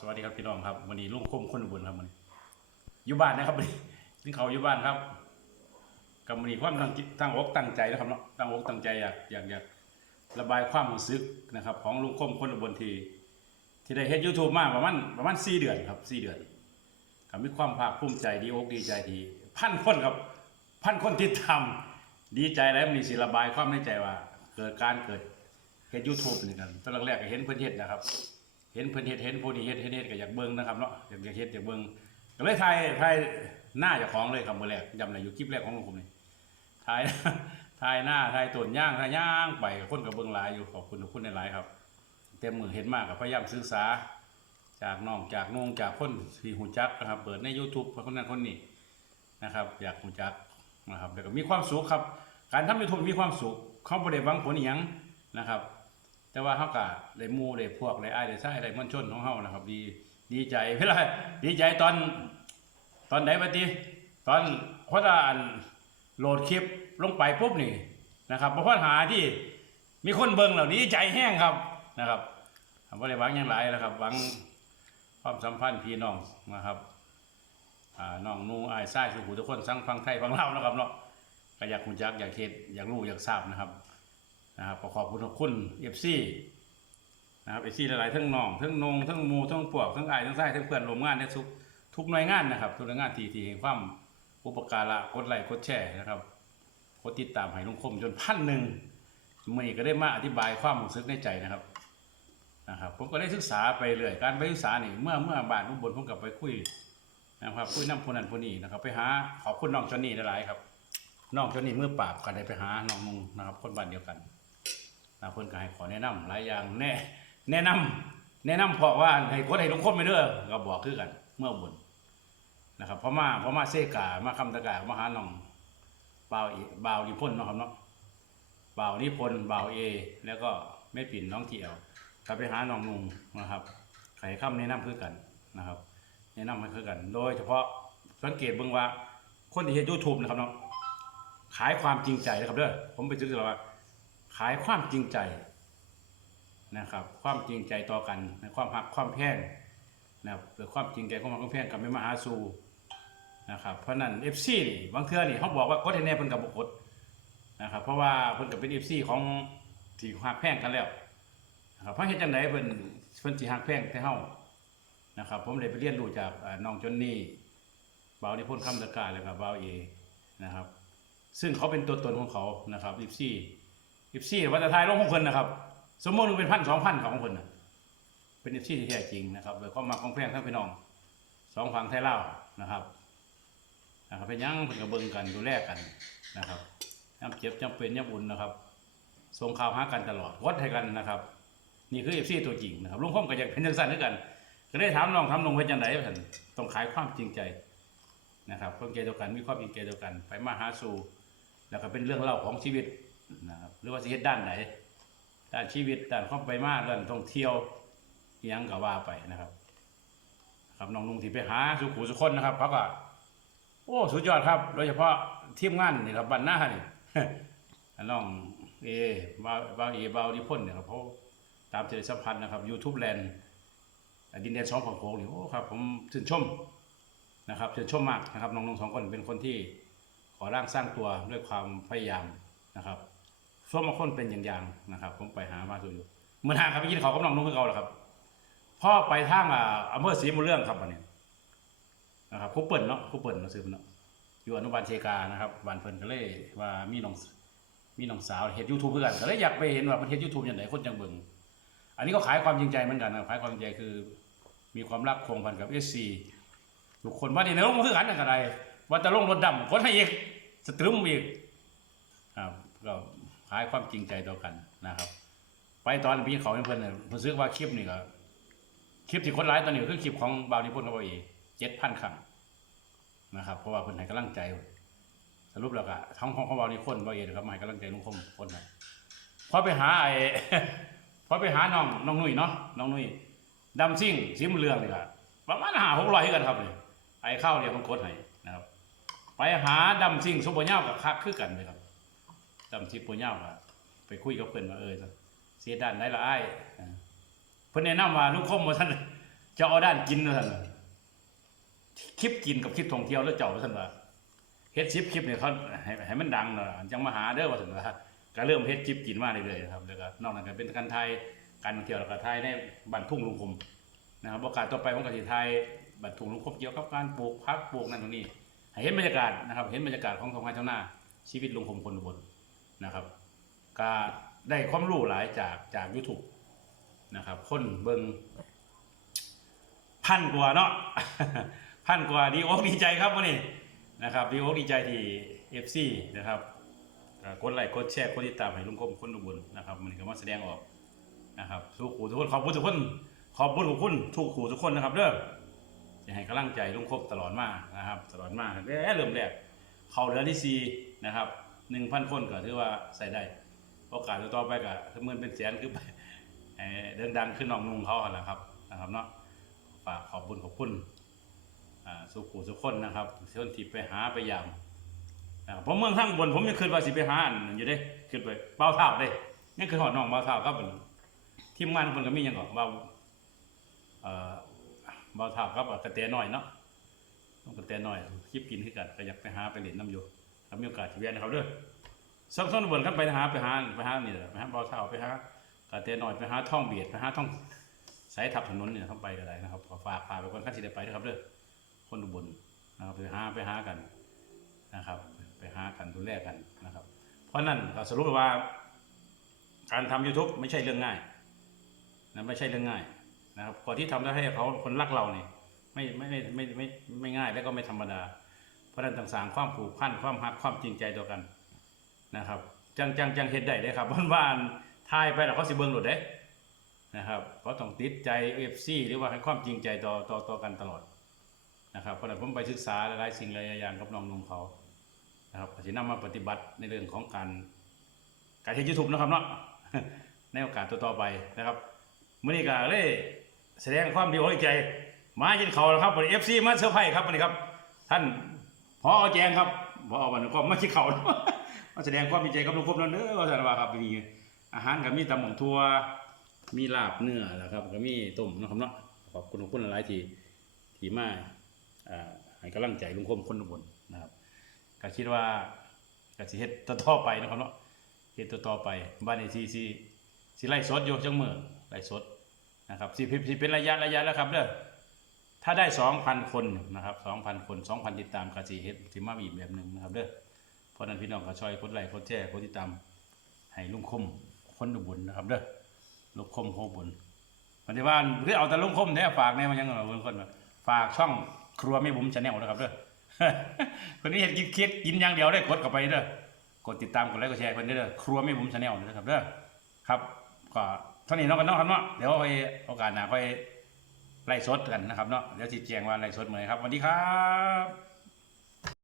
สวัสดีครับพี่น้องครับวันนี้ลุงคมคนอุบลครับวันนี้อยู่บ้านนะครับวันนี้ถึงเขาอยู่บ้านครับกับวันนี้ความตั้งจิตตั้งอกตั้งใจนะครับเนาะตั้งอกตั้งใจอยากอยากอยากระบายความรู้สึกนะครับ ของลุงคมคนอุบลทีที่ได้เฮ็ดยูทูบมาประมาณประมาณสี่เดือนครับสี่เดือนก็มีความภาคภูมิใจดีอกดีใจทีพันคนครับ พันคนที่ทำดีใจแล้วมีสิระบายความในใจว่า เกิดการเกิดเฮ็ดยูทูบนี่กันตอนแรกๆก็เห็นเพิ่อนเฮ็ดนะครับ เห็นเพิ่นเฮ็ดเห็นผู้นี้เฮ็ดเฮ็ดเฮ็ดก็อยากเบิ่งนะครับเนาะอยากอยากเฮ็ดอยากเบิ่งก็เลยถ่ายถ่ายหน้าเจ้าของเลยครับมื้อแรกจำได้อยู่คลิปแรกของผมนี่ถ่ายถ่ายหน้าถ่ายต้นย่างถ่ายย่างไปคนก็เบิ่งหลายอยู่ขอบคุณทุกคนหลายๆครับเต็มมือเห็นมากก็พยายามศึกษา จากน้องจากนงจากคนที่หูจักนะครับ เปิดใน YouTube คนนั้นคนนี้นะครับ อยากหูจักนะครับแล้วก็มีความสุขครับ การทำ YouTube มีความสุขเขาบ่ได้หวังผลอีหยงนะครับ แต่ว่าเขาก็ได้หมู่ได้พวกได้อ้ายได้ซ่ายได้มวลชนของเฮานะครับ ดีดีใจเวลาดีใจตอนตอนไหนบัดนี้ตอนพราอ่าอันโหลดคลิปลงไปปุ๊บนี่นะครับเพราะปัญหาที่มีคนเบิ่งเหล่านี้ใจแห้งครับนะครับบ่ได้หวังหยังหลายนะครับหวังความสัมพันธ์พี่น้องนะครับอ่าน้องนูอ้ายซ่ายสุขุทุกคนทั้งฟังไทยฟังเลานะครับเนาะก็อยากรู้จักอยากเฮ็ดอยากรู้อยากทราบนะครับ นะครับขอขอบคุณทุกคนเอฟซีนะครับเอฟซีหลายๆทั้งน้องทั้งนงทั้งมูทั้งพวกทั้งไอทั้งไส้ทั้งเพื่อนรวมงานในทุกทุกหน่วยงานนะครับทุกหน่วยงานที่ที่เห็นความอุปการะกดไลค์กดแชร์นะครับกดติดตามให้ลุงคมจนพันหนึ่งมื่อก็ได้มาอธิบายความรู้สึกในใจนะครับนะครับ ผมก็ได้ศึกษาไปเรื่อยการไปศึกษานี่เมื่อเมื่อบานอุบลผมกับไปคุยนะครับคุยน้ำพนันพนีนะครับ ไปหาขอบคุณน้องจอนนี่หลายๆครับน้องจ้านี่มือปราบกันได้ไปหาน้องนุงนะครับ คนบ้านเดียวกัน นะเพิ่นก็ให้ขอแนะนำหลายอย่างแน่แนะนำแนะนำเพราะว่าให้คนให้ลงคนไปเด้อก็บอกคือกัน เมื่อบุญนะครับพอมาพอมาเซกามาคำตะกามาหาน้องบ่าวบ่าวนิพนธ์นะครับเนาะบ่าวนิพนธ์บ่าวเอ แล้วก็แม่ปิ่นน้องเที่ยวก็ไปหาน้องนุงนะครับไขคำแนะนำคือกันนะครับ แนะนำให้คือกัน โดยเฉพาะสังเกตเบิ่งว่าคนที่เฮ็ด YouTube นะครับเนาะขายความจริงใจนะครับเด้อผมไปซื้อแล้วว่า ขายความจริงใจนะครับ ความจริงใจต่อกันในความหักความแพงนะครับหรือความจริงใจความหักความแพงกับไม่มาหาสู่นะครับเพราะนั้น FC นี่บางเทื่อนี่เขาบอกว่ากดแน่เพิ่นกับ่กดนะครับเพราะว่าเพิ่นก็เป็น FC ของที่หักแพงกันแล้วนะครับเพราะเฮ็ดจังไดเพิ่นเพิ่นสิหักแพงแต่เฮานะครับผมได้ไปเรียนรู้จากน้องจนนี่บ่าวนิพนคำตะกร้าแล้วก็บ่าวเอนะครับซึ่งเขาเป็นตัวตนของเขานะครับอิฟซี่ อิฟซี่วัตไทยลกของคนนะครับ สมมติเป็นพันสองพันของคนนะเป็นอิฟซี่ที่แท้จริงนะครับโดยความมาของแพงทั้งพี่น้องสองฝั่งไทยเล่านะครับนะครับเป็นยังเป็นกระเบิงกันดูแลกันนะครับย้ำเจ็บจำเป็นย้ำอุ่นะครับส่งข่าวหากันตลอดวัดให้กันนะครับ นี่คือเอฟซีตัวจริงนะครับลุงคมก็อยากเป็นจังสันด้วยกัน ก็ได้ถามน้องทำลงไว้จังไดท่านต้องขายความจริงใจนะครับความเกลียดเดียวกันมีความจริงใจเดียวกัน ไปมาหาสู่แล้วก็เป็นเรื่องเล่าของชีวิต นะครับหรือว่าสิเฮ็ดด้านไหนด้านชีวิตด้านความไปมากด้านท่องเที่ยวยังก็ว่าไปนะครับ ครับน้องนุ่งที่ไปหาสุขุสุคนนะครับเขาก็โอ้สุดยอดครับ โดยเฉพาะทีมงานนี่ครับบันหน้านี่น้องเอบาวบาวเอบาวนิพ่นเนี่ยครับเขาตามเจริญสัมพันธ์นะครับยูทูบแลนด์ดินแดนสองฝั่งโขงนี่โอ้ครับ ผมชื่นชมนะครับเชิญชมมากนะครับน้องๆสองคนเป็นคนที่ขอร่างสร้างตัวด้วยความพยายามนะครับ ส่วนบางคนเป็นอย่างๆนะครับ ผมไปหามาสู่อยู่เหมือนหางครับไปกินเขากับน้องนุ่งคือเขาแหละครับพ่อไปทางอ่าอำเภอศรีมุเรื่องครับวันนี้นะครับครูเปิ่นเนาะครูเปิ่นมาซื้อเนาะอยู่อนุบาลเชกานะครับบ้านเพิ่นก็เลยว่ามีน้องมีน้องสาวเฮ็ดยูทูบเพื่อกันก็เลยอยากไปเห็นว่าประเทศยูทูบอย่างไรคนจังเบิงอันนี้ก็ขายความจริงใจเหมือนกันนะขายความจริงใจคือ มีความรักคงพันกับเอสซีทุกคนว่าที่ในโลกมันคือกันอย่างไรว่าจะลงรถดำคนให้อีกสตรึมอีกครับก็ ขายความจริงใจต่อกันนะครับ ไปตอนพี่เขาเพื่อนเนี่ยผมซื้อว่าคลิปนี่ก็คลิปที่คนร้ายตอนนี้คือคลิปของบาวนิพนธ์กับเอเจ็ดพันครั้งนะครับ เพราะว่าคนให้กำลังใจ สรุปแล้วก็ทั้งของของบาวนิพนธ์บาวเอนะครับมาให้กำลังใจลุงคมคนนะพอไปหาไอ้พอไปหาน้องน้องนุ่ยเนาะน้องนุ่ยดำซิ่งสีมเรืองนี่ครับประมาณหาหกร้อยกันครับเลยไอ้ข้าวเนี่ยมันโคตรให้นะครับ ไปหาดำซิ่งซุปเปอร์เน่ากับคักคือกันเลยครับ ดำซิปปอร์เน่ากับไปคุยกับเพื่อนว่าเออเสียด้านได้ละไอ้เพื่อนแนะนำว่าลูกคมว่าท่านจ้าเอาด้านกินว่าซั่นคลิปกินกับคลิปท่องเที่ยวแล้วเจ้าว่าซั่นว่าเฮ็ดคลิปคลิปเนี่ยเขาให้ให้มันดังเนาะจังมาหาเด้อว่าซั่นว่าก็เริ่มเฮ็ดคลิปกินมาเรื่อยๆครับแล้วก็นอกนั้นก็เป็นการไทยการท่องเที่ยวแล้วก็ไทยในบ้านทุ่งลุงคมนะครับโอกาสต่อไปผมก็สิไทยบ้านทุ่งลุงคมเกี่ยวกับการปลูกผักปลูกนั่นตรงนี้เห็นบรรยากาศนะครับ เห็นบรรยากาศของท้องไร่ท้องนาชีวิตลุงคมคนบล นะครับก็ได้ความรู้หลายจากจาก YouTube นะครับ คนเบิงพันกว่าเนาะพันกว่าดีอกดีใจครับวันนี้นะครับดีอกดีใจที่ FC นะครับกดไลค์กดแชร์กดติดตามให้ลุงคมคนอุบลนะครับมันก็มาแสดงออกนะครับทุกขู่ทุกคนขอบคุณทุกคนขอบคุณทุกคนทุกขู่ทุกคนนะครับเด้อจะให้กำลังใจลุงคมตลอดมากนะครับ ตลอดมาแเริ่มแรกเขาเดือนที่สีนะครับ หนึ่งพันคนก็ถือว่าใส่ได้โอกาสต่อไปก็ถ้าเมื่อเป็นแสนคือไปเดินดังขึ้นน้องนุ่งเขาแหละครับนะครับเนาะฝากขอบคุณขอบคุณสุขุสุขคนนะครับส่วที่ไปหาไปยามนะครับผมเมืองทั้งบนผมยังคืนว่าสิไปหาอันอยู่เด้ขึ้นไปเป้าเท่าเด้ยังคือหอดน้องเป้าเท่าครับทีมงานคนก็มีหยังก่อนเบาเอ่อเบาเท่าครับกระเตน้อยเนาะต้องกระเตน้อยคลิปกินขึ้นกันก็อยากไปหาไปเล่นน้ำอยู่ ถ้ามีโอกาสที่แวะนะครับเด้อซ่อมซ่อมบนกันไปหาไปหาไปหานี่แหละไปหาเบาเท่าไปหากระเตนหน่อยไปหาท่องเบียดไปหาท่องสายทับถนนเนี่ยเข้าไปก็ได้นะครับขอฝากพาไปคนขั้นสิได้ไปนะครับเด้อคนอุบลนะครับไปหาไปหากันนะครับ ไปหากันดูแลกันนะครับ เพราะนั่นก็สรุปว่า การทำ YouTube ไม่ใช่เรื่องง่ายนะไม่ใช่เรื่องง่ายนะครับก่อที่ทำได้ให้เขาคนรักเราเนี่ยไม่ไม่ไม่ไม่ไม่ไม่ง่ายและก็ไม่ธรรมดา เพราะนั้นต่างสางความผูกพันความหักความจริงใจต่อกันนะครับ จังจังจังเฮ็ดได้เลยครับบ้านบ้านทายไปแล้วเขาสิเบิ่งหลุดเด้นะครับเขาะต้องติดใจ FC หรือว่าให้ความจริงใจต่อต่อต่อกันตลอดนะครับเพราะนั้นผมไปศึกษาหลายสิ่งหลายอย่างกับน้องนุ่งเขานะครับสินำมาปฏิบัติในเรื่องของการการเฮ็ด YouTube นะครับเนาะในโอกาสต่อๆไปนะครับมื้อนี้ก็เลยแสดงความดีอกดีใจ มายินเขาแล้วครับวันนี้ FC มาเซอร์ไพรส์ครับวันนี้ครับ ท่าน พอแจงครับพอวันนี้ก็มาชิเขามาแสดงความดีใจกับลุงพบนั่นเด้อว่าสันว่าครับมีอาหารก็มีตำหมงทัวมีลาบเนื้อนะครับก็มีต้มนะครับเนาะขอบคุณทุกคนหลายทีทีมาอ่าให้กำลังใจลุงคมคนอุบลนะครับก็คิดว่าก็สิเฮ็ดต่อไปนะครับเนาะเฮ็ดต่อไปบ้านนี้สิสิสิไล่สดอยู่จังมื้อไล่สดนะครับสิสิเป็นระยะระยะแล้วครับเด้อ ถ้าได้สองพันคนนะครับสองพันคนสองพันติดตามกาสีเฮ็ดสิมาอีกแบบหนึ่งนะครับเด้อเพราะนั้นพี่น้องก็ช่วยกดไลค์กดแชร์กดติดตามให้ลุงคมคนอุบลนะครับเด้อลุงคมโคบุญปฏิบัติคือเอาแต่ลุงคมเนี่ยฝากแน่มันยังเหมือนคนฝากช่องครัวแม่บุ๋มชาแนลนะครับเด้อคนนี้เห็นกินคิดกินอย่างเดียวได้กดเข้าไปเด้อกดติดตามกดไลค์กดแชร์คนนี้เด้อครัวแม่บุ๋มชาแนลนะครับเด้อครับก็เท่านี้เนาะกันเนาะครับเนาะเดี๋ยวไปโอกาสหน้าค่อย ไล่สดกันนะครับเนาะเดี๋ยวชี้แจงว่าไล่สดเหมือนครับสวัสดีครับ